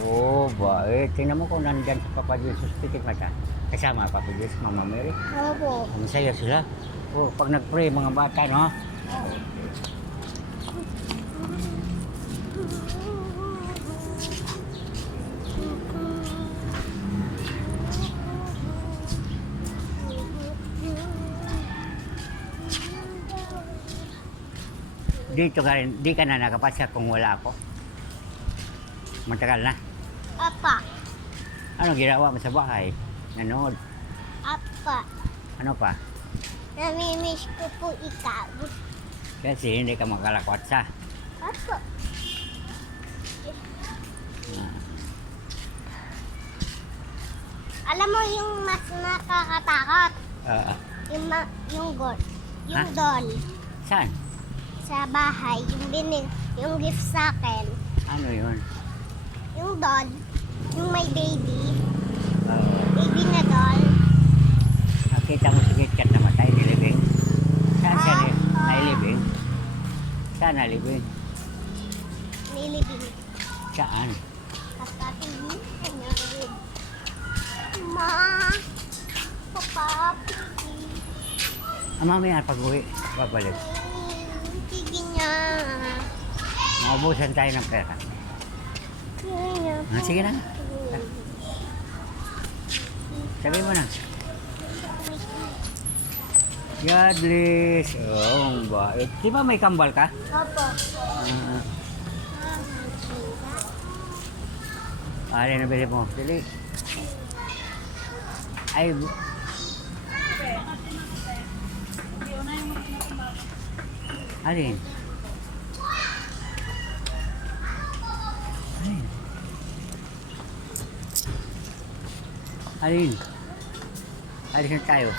Oh, bait. Tingnan mo kung nandyan sa Papa Jesus Pitik Mata. Kasama Papa Jesus, Mama Mary. Opo. Masaya sila. Oh, pag nag-pray mga bata, no? Dito ka rin, di ka na nakapasya kung wala ako. Matagal na. Apa. Ano ginawa mo sa bahay? Nanood. Apa. Ano pa? Namimiss ko po ikaw. Kasi hindi ka makalakwatsa. Apa. Alam mo yung mas nakakatakot? Ah, Yung gold. Yung Ha? doll. saan? Sa bahay. Yung gift sa akin. Ano yun? Yung doll. Yung may baby. Ah, Baby na doll. nakita mo si KitKat namatay, nilibing? Saan siya nailibing? Saan nalibing? Nilibing. Saan? Kapatid niya. Ma. Papa. Ah, mamaya pag-uwi, babalik. Sige niya. Maubusan tayo ng pera. Kaya Ah, sige na. Sabi mo na. God bless. Oh, bait. Di ba may kambal ka? Opo. Ano na bili mo? Pili. Ay. Alin? Alin? Alin? Alis na tayo.